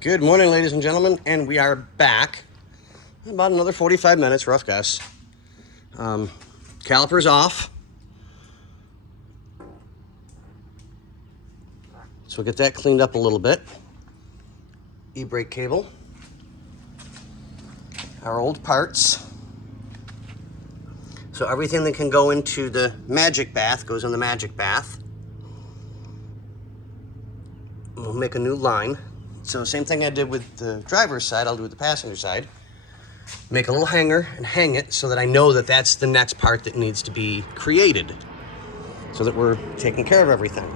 Good morning, ladies and gentlemen, and we are back. About another 45 minutes, rough guess. Caliper's off. So we'll get that cleaned up a little bit. E-brake cable. Our old parts. So everything that can go into the magic bath goes in the magic bath. We'll make a new line. So same thing I did with the driver's side, I'll do with the passenger side. Make a little hanger and hang it so that I know that that's the next part that needs to be created, so that we're taking care of everything.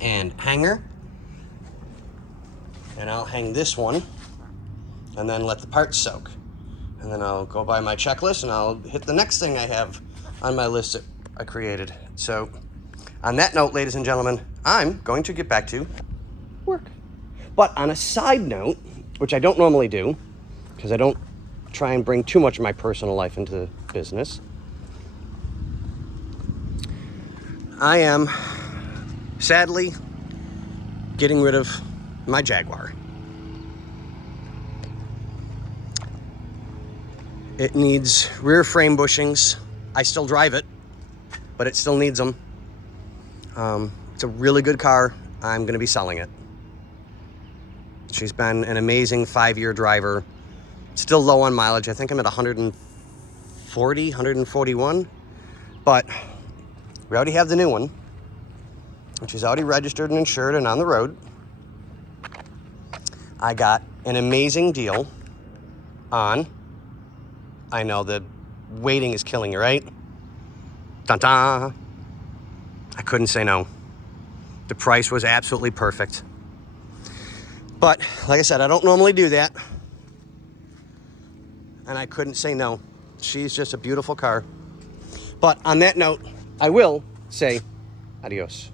And hanger. And I'll hang this one and then let the parts soak. And then I'll go by my checklist and I'll hit the next thing I have on my list that I created. So on that note, ladies and gentlemen, I'm going to get back to work. But on a side note, which I don't normally do, because I don't try and bring too much of my personal life into the business, I am sadly getting rid of my Jaguar. It needs rear frame bushings. I still drive it, but it still needs them. It's a really good car. I'm going to be selling it. She's been an amazing 5-year driver. Still low on mileage. I think I'm at 140, 141. But we already have the new one. And she's already registered and insured and on the road. I got an amazing deal on, I know the waiting is killing you, right? Dun-dun. I couldn't say no. The price was absolutely perfect. But, like I said, I don't normally do that. And I couldn't say no. She's just a beautiful car. But on that note, I will say adios.